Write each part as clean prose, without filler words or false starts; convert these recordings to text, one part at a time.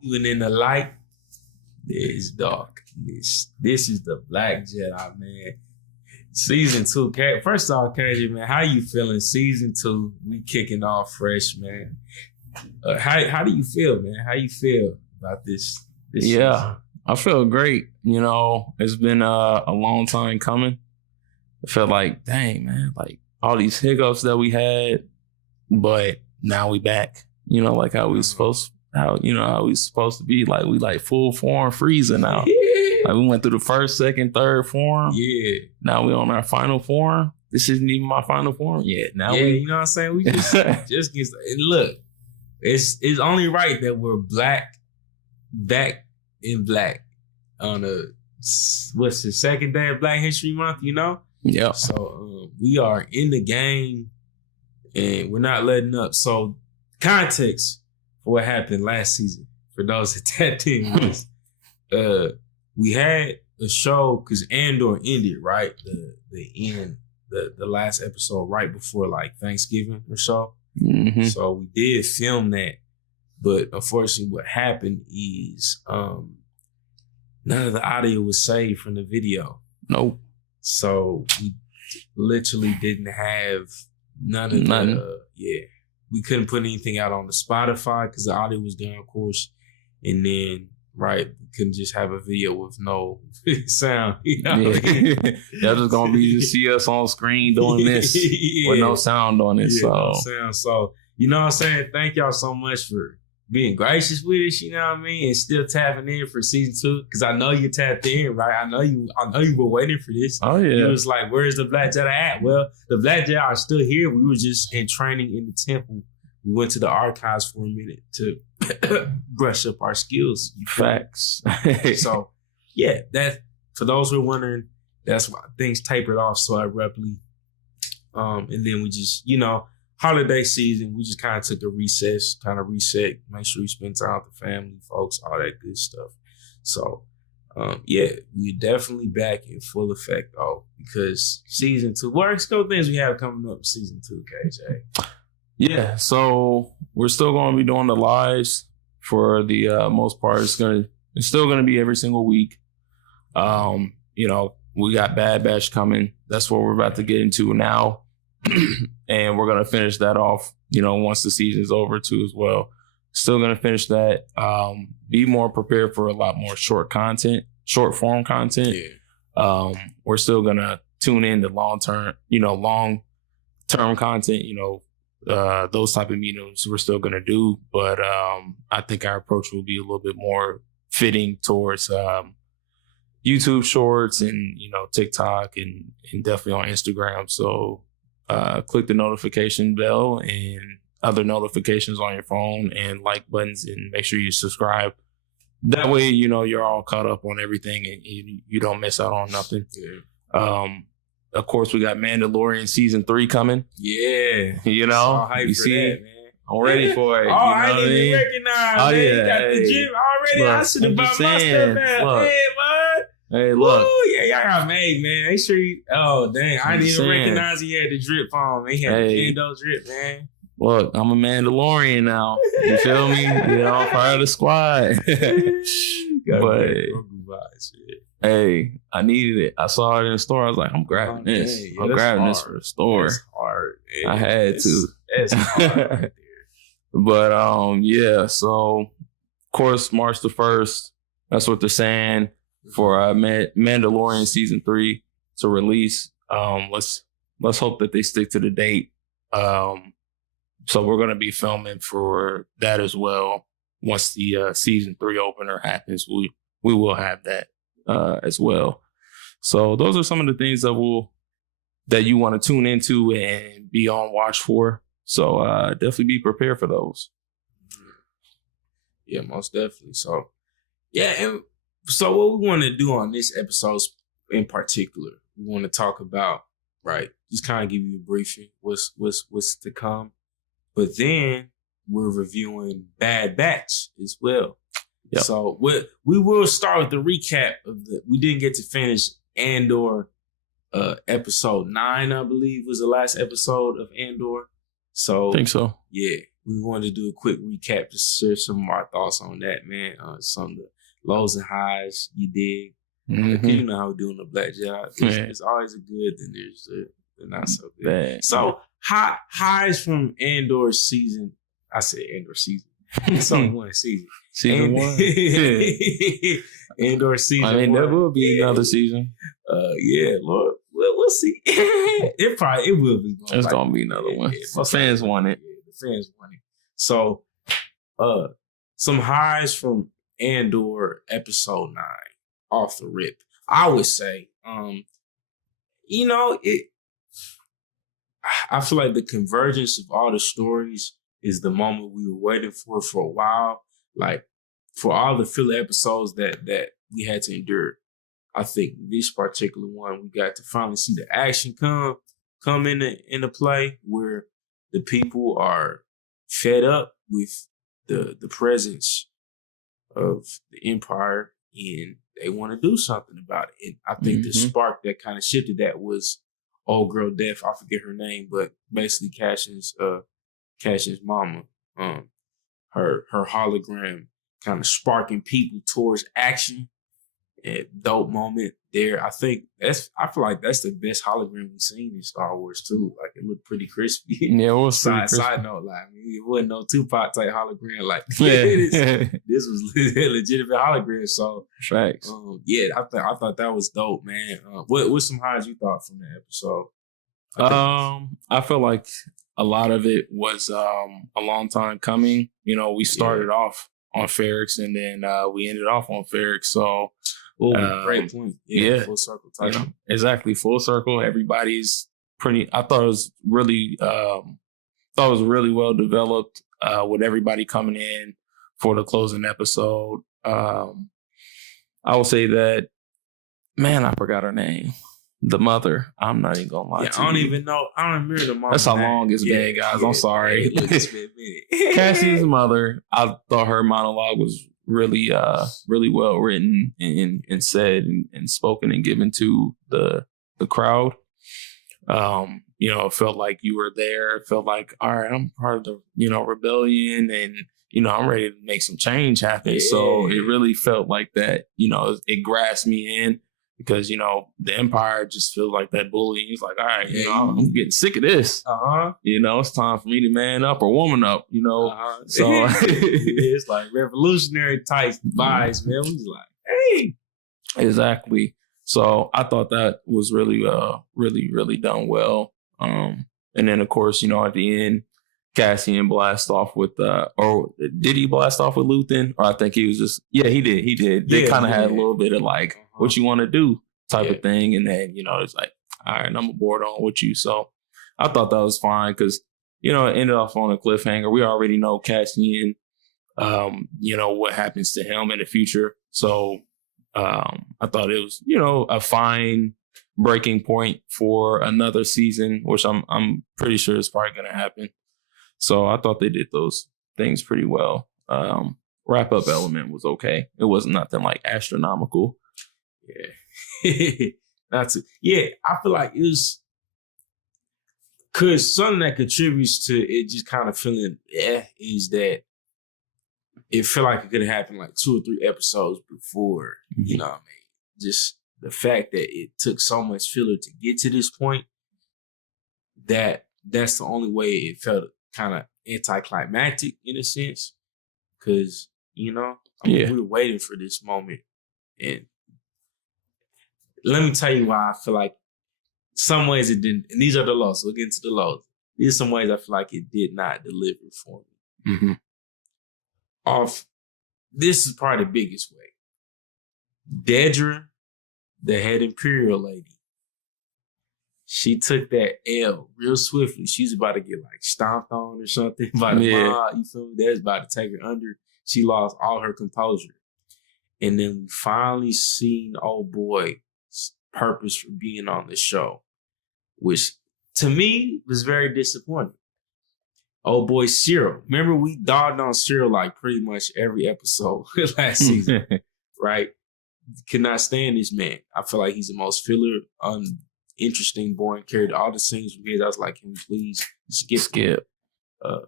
even in the light, there is dark. This is the Black Jedi, man. Season 2. First off, KJ, man, how you feeling? Season 2, we kicking off fresh, man. How do you feel, man? How you feel about this season? I feel great. You know, it's been a long time coming. I felt like, dang, man, like all these hiccups that we had, but now we back. You know, like how we supposed to be. Like we like full form freezing now. Like we went through the first, second, third form. Yeah. Now we on our final form. This isn't even my final form yet. Now you know what I'm saying? We just get. And look, it's only right that we're back in black on the second day of Black History Month. You know. Yeah. So we are in the game, and we're not letting up. So context for what happened last season for those that tapped in was, we had a show because Andor ended right the last episode right before like Thanksgiving or so. Mm-hmm. So we did film that, but unfortunately, what happened is none of the audio was saved from the video. Nope. So we literally didn't have none of the we couldn't put anything out on the Spotify because the audio was down, of course. And then, we couldn't just have a video with no sound. You know? Y'all just gonna be to see us on screen doing this with no sound on it. No sound. So, you know what I'm saying? Thank y'all so much for being gracious with us, you know what I mean? And still tapping in for season 2. Because I know you tapped in, right? I know you were waiting for this. Oh, yeah. It was like, where's the Black Jedi at? Well, the Black Jedi are still here. We were just in training in the temple. We went to the archives for a minute to brush up our skills. Facts. So, yeah, that for those who are wondering, that's why things tapered off so abruptly. And then we just, holiday season, we just kind of took a recess, reset, make sure we spend time with the family, folks, all that good stuff. So, we're definitely back in full effect, though, because season 2, what are a couple things we have coming up in season 2, KJ? Yeah, so we're still going to be doing the lives for the most part. It's still going to be every single week. We got Bad Batch coming. That's what we're about to get into now. And we're going to finish that off, once the season's over too as well. Still going to finish that. Be more prepared for a lot more short form content. Yeah. We're still going to tune in to long-term content, those type of mediums we're still going to do. But I think our approach will be a little bit more fitting towards YouTube shorts and, TikTok and definitely on Instagram. So click the notification bell and other notifications on your phone and like buttons and make sure you subscribe. That way, you're all caught up on everything and you don't miss out on nothing. Yeah. Of course, we got Mandalorian season 3 coming. Yeah. You see, that, man. I'm ready for it. Oh, I didn't even recognize. Oh, man. yeah. You got the gym already. Look, I should have bought my stuff out. Look. Hey, man. Hey, look. Ooh, yeah, y'all got made, man. Make sure you. Oh, dang. I didn't even recognize he had the drip on. Man. He had the Andor drip, man. Look, I'm a Mandalorian now. You feel me? Part of the squad. But hey, I needed it. I saw it in the store. I was like, I'm grabbing this. Yeah, I'm grabbing this for the store. That's hard. Man. I had to. That's hard right there. But so of course March the 1st, that's what they're saying for Mandalorian season 3 to release. Let's hope that they stick to the date. So we're gonna be filming for that as well. Once the season 3 opener happens, we will have that as well. So those are some of the things that you want to tune into and be on watch for. So definitely be prepared for those. Yeah, most definitely. So and so what we want to do on this episode in particular, we want to talk about, just kind of give you a briefing, what's to come. But then we're reviewing Bad Batch as well. Yep. So we will start with the recap of we didn't get to finish Andor episode 9, I believe was the last episode of Andor. So I think so. Yeah. we wanted to do a quick recap to share some of our thoughts on that, man. Some of the lows and highs you did. Because you know how we do in the Black Jedi. There's always a good, then there's the not so good. Bad. So highs from Andor season. I said Andor season. It's only one season. Season 1. Andor season. I mean, there will be another season. Yeah, Lord, we'll see. It will be. It's gonna be another one. The fans want it. Yeah, the fans want it. So, some highs from Andor episode 9 off the rip. I would say, I feel like the convergence of all the stories is the moment we were waiting for a while. Like, for all the filler episodes that we had to endure, I think this particular one, we got to finally see the action come into play, where the people are fed up with the presence of the Empire and they want to do something about it. And I think the spark that kind of shifted that was old girl Death. I forget her name, but basically Cassian's mama. Her hologram kind of sparking people towards action. And dope moment there. I feel like that's the best hologram we've seen in Star Wars too. Like, it looked pretty crispy. Yeah, it was side note, like, it wasn't no Tupac type hologram. Like, this was a legitimate hologram. So, facts. I thought that was dope, man. What's some highs you thought from that episode? I feel like a lot of it was a long time coming. You know, we started off on Ferrix and then we ended off on Ferrix. So, great point. Yeah, full circle type. Exactly, full circle. Everybody's pretty. I thought it was really, well developed with everybody coming in for the closing episode. I will say that, man, I forgot her name. The mother. I'm not even gonna lie to you. I don't even know. I don't remember the mother. That's how long it's been, guys. I'm sorry. It's been a minute. Cassie's mother. I thought her monologue was really well written and said and spoken and given to the crowd. It felt like you were there. It felt like, all right, I'm part of the rebellion, and I'm ready to make some change happen. Yeah. So it really felt like that. It grasped me in. Because, the Empire just feels like that bully. He's like, all right, I'm getting sick of this. It's time for me to man up or woman up, So it's like revolutionary type vibes, man. We was like, hey. Exactly. So I thought that was really, really done well. And then, of course, at the end, Cassian blast off with, or did he blast off with Luthen? Or I think he was just, he did. They kind of had a little bit of like, what you want to do type of thing. And then, it's like, all right, I'm aboard on with you. So I thought that was fine because, it ended off on a cliffhanger. We already know Cassian, what happens to him in the future. So I thought it was, a fine breaking point for another season, which I'm pretty sure is probably going to happen. So I thought they did those things pretty well. Wrap up element was okay. It wasn't nothing like astronomical. Yeah. I feel like it was because something that contributes to it just kind of feeling is that it felt like it could have happened like 2 or 3 episodes before, you know what I mean? Just the fact that it took so much filler to get to this point, that's the only way it felt kind of anticlimactic in a sense. Because, we were waiting for this moment. And let me tell you why I feel like some ways it didn't, and these are the lows. We'll get into the lows. These are some ways I feel like it did not deliver for me. This is probably the biggest way. Dedra, the head Imperial lady, she took that L real swiftly. She's about to get like stomped on or something by the mob. You feel me? That's about to take her under. She lost all her composure. And then we finally seen old boy's purpose for being on the show, which to me was very disappointing. Old boy Cyril. Remember, we dogged on Cyril like pretty much every episode last season, right? Could not stand this man. I feel like he's the most filler, uninteresting, boring character. All the scenes from his, I was like, can we please skip?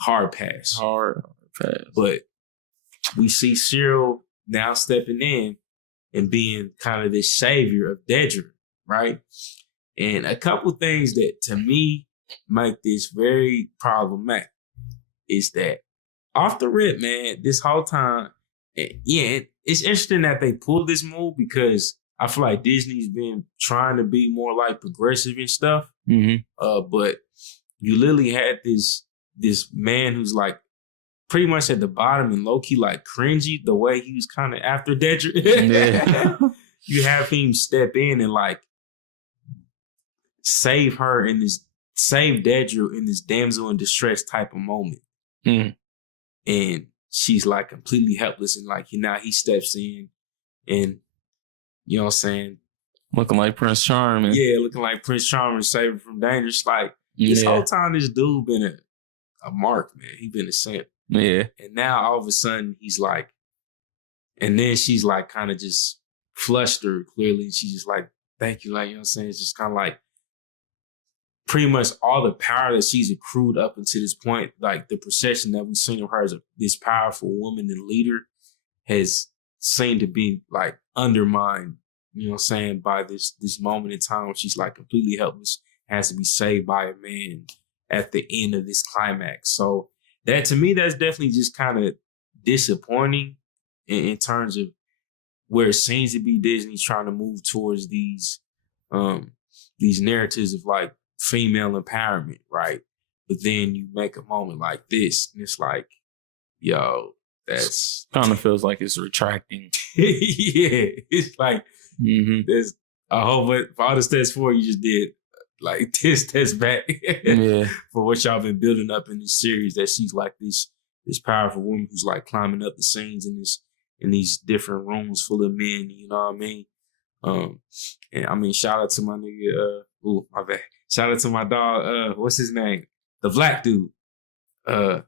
hard pass. Hard pass. But we see Cyril now stepping in and being kind of this savior of Dedra, right? And a couple things that to me make this very problematic is that off the rip, man, this whole time, yeah, it's interesting that they pulled this move because I feel like Disney's been trying to be more like progressive and stuff. But you literally had this man who's like pretty much at the bottom and low key like cringy the way he was kind of after Dedra. Yeah. You have him step in and like save Dedra in this damsel in distress type of moment. And she's like completely helpless and like now he steps in and you know what I'm saying? Looking like Prince Charming. Yeah, looking like Prince Charming, save her from danger. It's like this whole time this dude been a mark, man. He been a saint. Yeah. And now all of a sudden he's like, and then she's like kind of just flustered clearly. She's just like, thank you. Like, you know what I'm saying? It's just kind of like pretty much all the power that she's accrued up until this point, like the perception that we've seen of her as this powerful woman and leader has seemed to be like undermined, you know what I'm saying, by this moment in time when she's like completely helpless, has to be saved by a man at the end of this climax. So that to me, that's definitely just kind of disappointing in terms of where it seems to be Disney trying to move towards these narratives of like female empowerment, right? But then you make a moment like this, and it's like, yo, that's kind of feels like it's retracting. Yeah, it's like there's a whole bunch for all the steps forward you just did. Like this steps back for what y'all been building up in this series. That she's like this powerful woman who's like climbing up the scenes in these different rooms full of men. You know what I mean? And I mean, shout out to my nigga. My bad. Shout out to my dog. What's his name? The black dude. The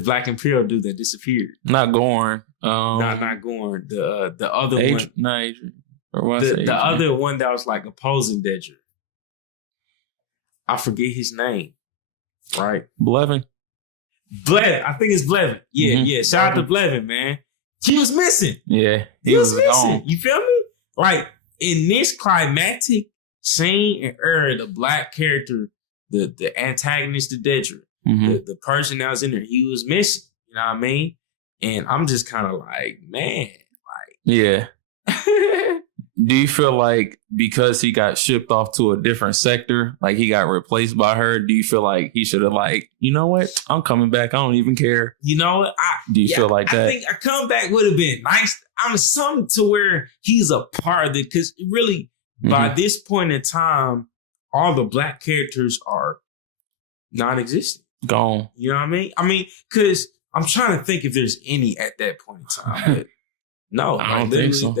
black Imperial dude that disappeared. Not Gorn. Not Gorn. The other one. Not Adrian. Or what the other one that was like opposing Dedra. I forget his name. Right? Blevin. I think it's Blevin. Yeah. Shout out to Blevin, man. He was missing. Yeah. He was missing. Gone. You feel me? Like in this climactic scene and era, the black character, the antagonist to Dedra, the person that was in there, he was missing. You know what I mean? And I'm just kind of like, man, like, yeah. Do you feel like because he got shipped off to a different sector, like he got replaced by her, do you feel like he should have like, you know what? I'm coming back. I don't even care. You know what? Do you feel like that? I think a comeback would have been nice. I'm something to where he's a part of it because really by this point in time, all the black characters are non-existent. Gone. You know what I mean? I mean, because I'm trying to think if there's any at that point in time. But no, I don't think so.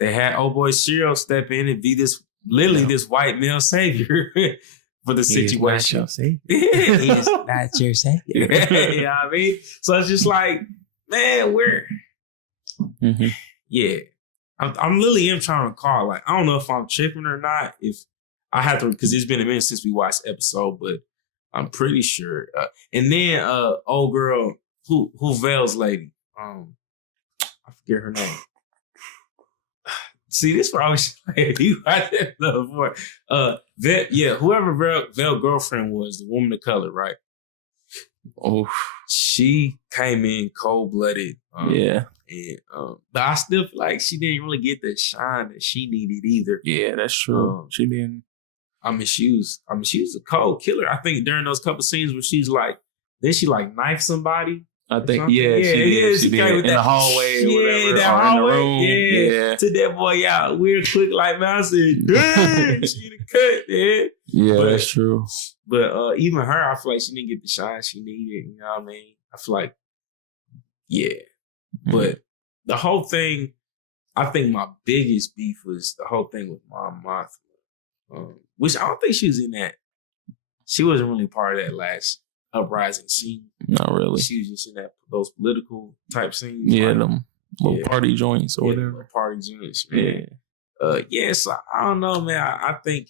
They had old boy Cyril step in and be this white male savior for the situation. He's not your savior. You know what I mean? So it's just like, man, yeah. I'm really trying to recall. Like, I don't know if I'm tripping or not. If I have to, because it's been a minute since we watched the episode, but I'm pretty sure. And then old girl who Vel's lady. I forget her name. See, this probably you watched that before. Whoever Vel girlfriend was, the woman of color, right? Oh, she came in cold-blooded. Yeah. And but I still feel like she didn't really get the shine that she needed either. Yeah, that's true. She didn't. She was a cold killer. I think during those couple scenes where she's like, then she like knifed somebody. I think, she did. She did. In the hallway or whatever. That hallway. In the room. Yeah. Took that boy out weird quick like man. I said, damn, she done cut, man. Yeah, that's true. But even her, I feel like she didn't get the shine she needed. You know what I mean? I feel like, yeah. But the whole thing, I think my biggest beef was the whole thing with Mom Mothma. Which I don't think she was in that. She wasn't really part of that last uprising scene. Not really. She was just in those political type scenes. Yeah, like, them little party joints or whatever. Little party joints, man. So I don't know, man. I think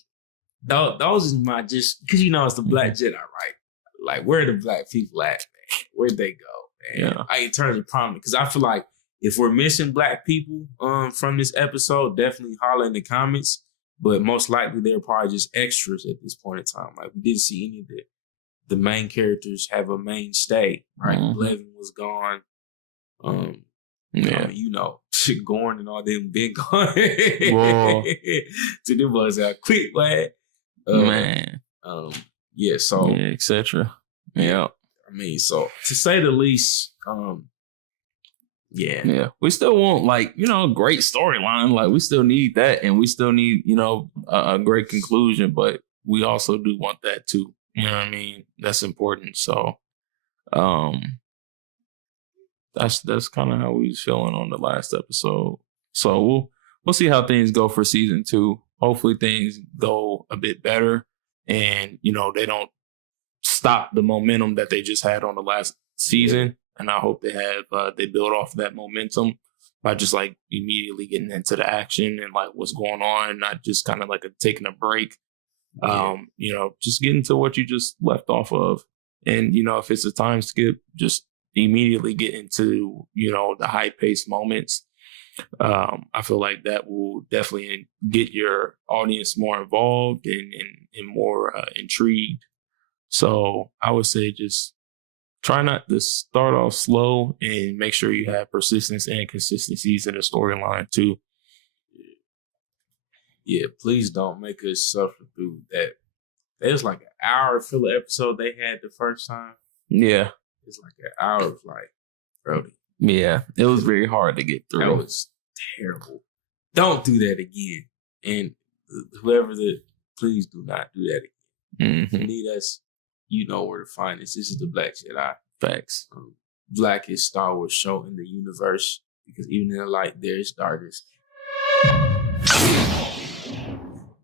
those is my just because it's the Black Jedi, right? like where are the black people at, man? Where'd they go, man? Yeah. In terms of prominent, because I feel like if we're missing black people from this episode, definitely holler in the comments. But most likely they're probably just extras at this point in time. Like we didn't see any of the main characters have a mainstay, right? Blevin was gone. You know, Gorn and all them been gone. To them was a quick lad. Man. So etc. Yeah. I mean, so to say the least, we still want like, you know, a great storyline. Like we still need that, and we still need, you know, a great conclusion, but we also do want that too. You know what I mean? That's important. So that's kind of how we was feeling on the last episode. So we'll see how things go for season 2. Hopefully things go a bit better, and you know, they don't stop the momentum that they just had on the last season. And I hope they build off that momentum by just like immediately getting into the action and like what's going on, not just kind of like taking a break. You know, just get into what you just left off of. And, you know, if it's a time skip, just immediately get into, you know, the high paced moments. I feel like that will definitely get your audience more involved and more intrigued. So I would say just try not to start off slow, and make sure you have persistence and consistencies in the storyline too. Yeah, please don't make us suffer through that. There's like an hour filler episode they had the first time. Yeah. It's like an hour of like, bro. Yeah, it was very hard to get through. That was terrible. Don't do that again. And please do not do that again. If you need us, you know where to find us. This is the Black Jedi. Facts. Blackest Star Wars show in the universe, because even in the light there is darkness.